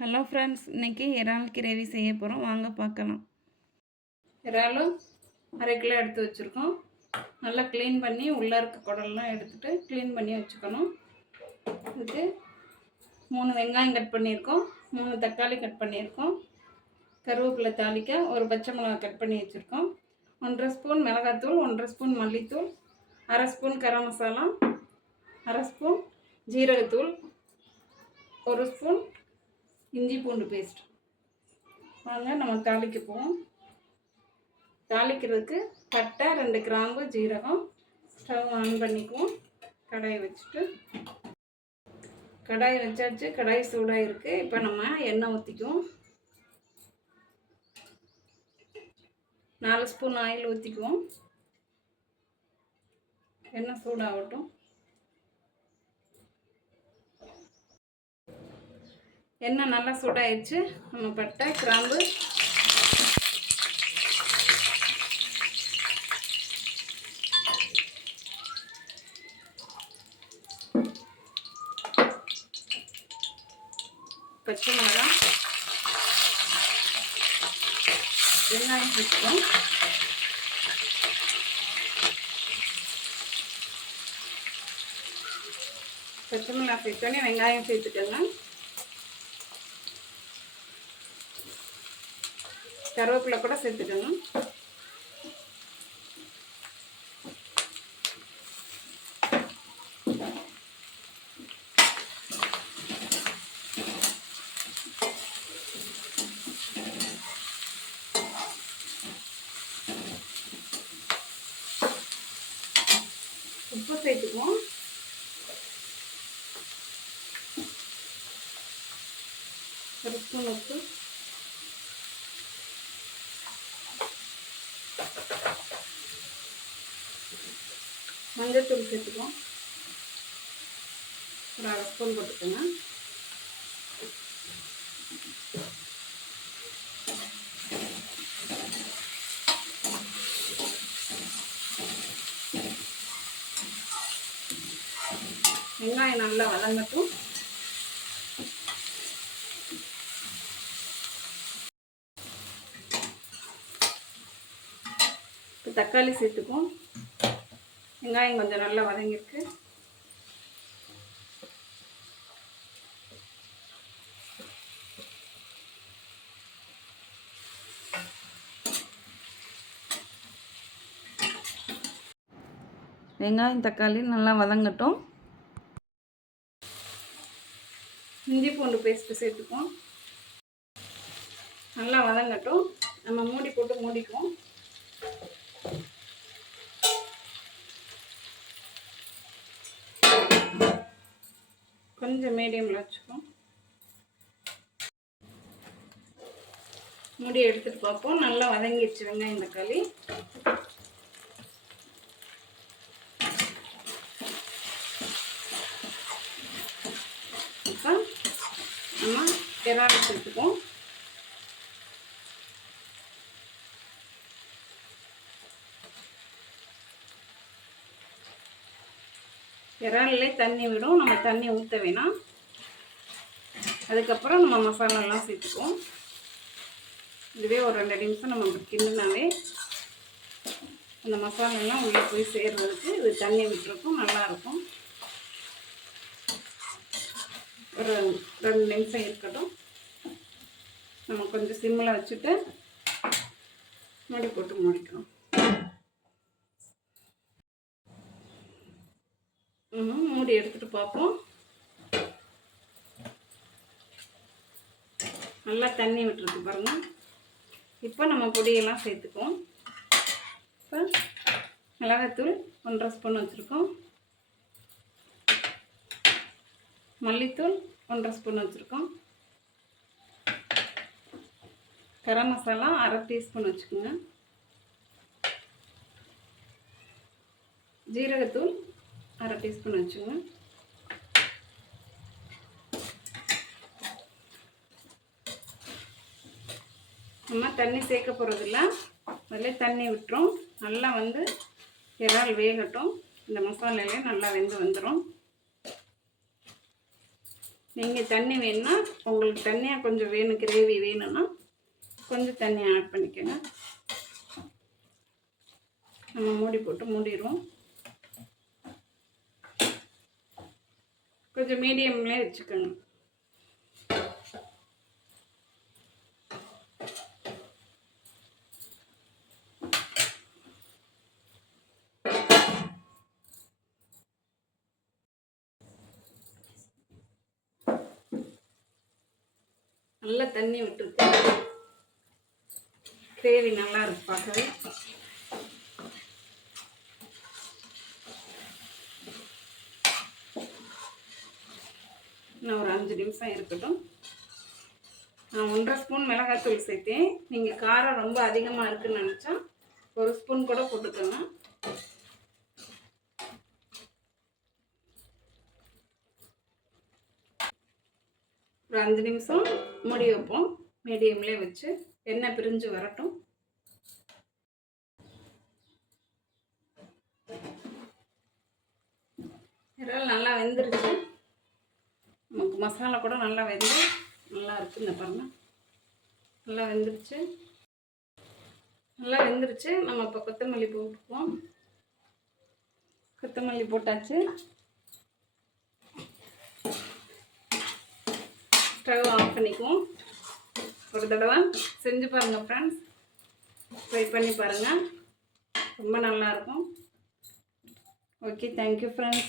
Hello friends, இன்றைக்கி இறால் gravy செய்ய போகிறோம். வாங்க பார்க்கலாம். இறாலும் 1/2 கிலோ எடுத்து வச்சுருக்கோம். நல்லா க்ளீன் பண்ணி உள்ளே இருக்க குடல்லாம் எடுத்துகிட்டு க்ளீன் பண்ணி வச்சுக்கணும். இதுக்கு 3 வெங்காயம் கட் பண்ணியிருக்கோம், 3 தக்காளி கட் பண்ணியிருக்கோம், கருவேப்பிலை தாளிக்க 1 பச்சை மிளகாய் கட் பண்ணி வச்சுருக்கோம், 1/2 ஸ்பூன் மிளகாத்தூள், 1/2 ஸ்பூன் மல்லித்தூள், 1/2 ஸ்பூன் கரம் மசாலா, 1/2 ஸ்பூன் ஜீரகத்தூள், 1 ஸ்பூன் இஞ்சி பூண்டு பேஸ்ட். வாங்க நம்ம தாளிக்க போவோம். தாளிக்கிறதுக்கு பட்டை, 2 கிராம்பு, ஜீரகம். ஸ்டவ் ஆன் பண்ணிக்குவோம். கடாயை வச்சுட்டு கடாயை வச்சாச்சு. கடாய் சூடாக இருக்குது. இப்போ நம்ம எண்ணெய் ஊற்றிக்குவோம். 4 ஸ்பூன் ஆயில் ஊற்றிக்குவோம். எண்ணெய் சூடாகட்டும். எண்ணெய் நல்லா சூடாயிடுச்சு. நம்ம பட்டை, கிராம்பு, பச்சை மிளகாய், வெங்காயம் சேர்த்துக்கோம். பச்சை மிளகாய் சேர்த்தோன்னே வெங்காயம் சேர்த்துக்கோங்க. கருவேப்பிலை கூட சேர்த்துக்கணும். உப்பு சேர்த்துக்குவோம். ஒரு ஸ்பூன் உப்பு, மஞ்சத்தூள் சேர்த்துக்குவோம். ஒரு 1/2 ஸ்பூன் போட்டுக்கோங்க. வெங்காயம் நல்லா வதங்கட்டும். இப்போ தக்காளி சேர்த்துக்குவோம். வெங்காயம் கொஞ்சம் நல்லா வதங்கிருக்கு. வெங்காயம் தக்காளி நல்லா வதங்கட்டும். இஞ்சி பூண்டு பேஸ்ட்டு சேர்த்துக்குவோம். நல்லா வதங்கட்டும். நம்ம மூடி போட்டு மூடிக்குவோம். கொஞ்சம் மீடியமில் வச்சுக்கோம். மூடி எடுத்துகிட்டு பார்ப்போம். நல்லா வதங்கிடுச்சு வெங்காயம் தக்காளி. இப்போ நம்ம இறால் சேர்த்துப்போம். இறால்லே தண்ணி விடும். நம்ம தண்ணி ஊற்ற வேணாம். அதுக்கப்புறம் நம்ம மசாலாலாம் சேர்த்துக்குவோம். இதுவே ஒரு 2 நிமிஷம் நம்ம கிண்டினாலே அந்த மசாலாலாம் உள்ளே போய் சேர்றதுக்கு இது தண்ணி விட்டுருக்கும், நல்லாயிருக்கும். ஒரு 2 நிமிஷம் இருக்கட்டும். நம்ம கொஞ்சம் சிம்மில் வச்சுட்டு மூடி போட்டு மூடிக்கிறோம். மூடி எடுத்துகிட்டு பார்ப்போம். நல்லா தண்ணி விட்டுருக்கு பாருங்கள். இப்போ நம்ம பொடியெல்லாம் சேர்த்துக்குவோம். இப்போ மிளகாத்தூள் 1/2 ஸ்பூன் வச்சுருக்கோம், மல்லித்தூள் 1/2 ஸ்பூன் வச்சுருக்கோம், கரம் மசாலா 1/2 டீஸ்பூன் வச்சுக்கோங்க, ஜீரகத்தூள் 1/2 டீஸ்பூன் வச்சுங்க. நம்ம தண்ணி சேர்க்க போகிறதில்ல, அதிலே தண்ணி விட்டுரும். நல்லா இறால் வேகட்டும். இந்த மசாலாலே நல்லா வெந்து வந்துடும். நீங்கள் தண்ணி வேணும்னா உங்களுக்கு தண்ணியாக கொஞ்சம் வேணும், கிரேவி வேணும்னா கொஞ்சம் தண்ணி ஆட் பண்ணிக்கோங்க. நம்ம மூடி போட்டு மூடிடுவோம். கொஞ்சம் மீடியம்லேயே வச்சுக்கோங்க. நல்லா தண்ணி விட்டுருக்கு. கிரேவி நல்லா இருக்கு பார்க்கவே. இன்னும் ஒரு 5 நிமிஷம் இருக்கட்டும். நான் 1.5 ஸ்பூன் மிளகாத்தூள் சேர்த்தேன். நீங்கள் காரம் ரொம்ப அதிகமாக இருக்குன்னு நினச்சா 1 ஸ்பூன் கூட போட்டுக்கோங்க. ஒரு 5 நிமிஷம் மூடி வைப்போம். மீடியம்லேயே வச்சு எண்ணெய் பிரிஞ்சு வரட்டும். இறால் நல்லா வெந்துருச்சு. நமக்கு மசாலா கூட நல்லா வெந்து நல்லா இருக்குது. இந்த பாருங்க, நல்லா வெந்துருச்சு. நல்லா வெந்துருச்சு. நம்ம இப்போ கொத்தமல்லி போட்டுக்குவோம். கொத்தமல்லி போட்டாச்சு. ஸ்டவ் ஆஃப் பண்ணிக்குவோம். ஒரு தடவை செஞ்சு பாருங்கள் ஃப்ரெண்ட்ஸ். ட்ரை பண்ணி பாருங்கள், ரொம்ப நல்லாயிருக்கும். Okay, thank you friends.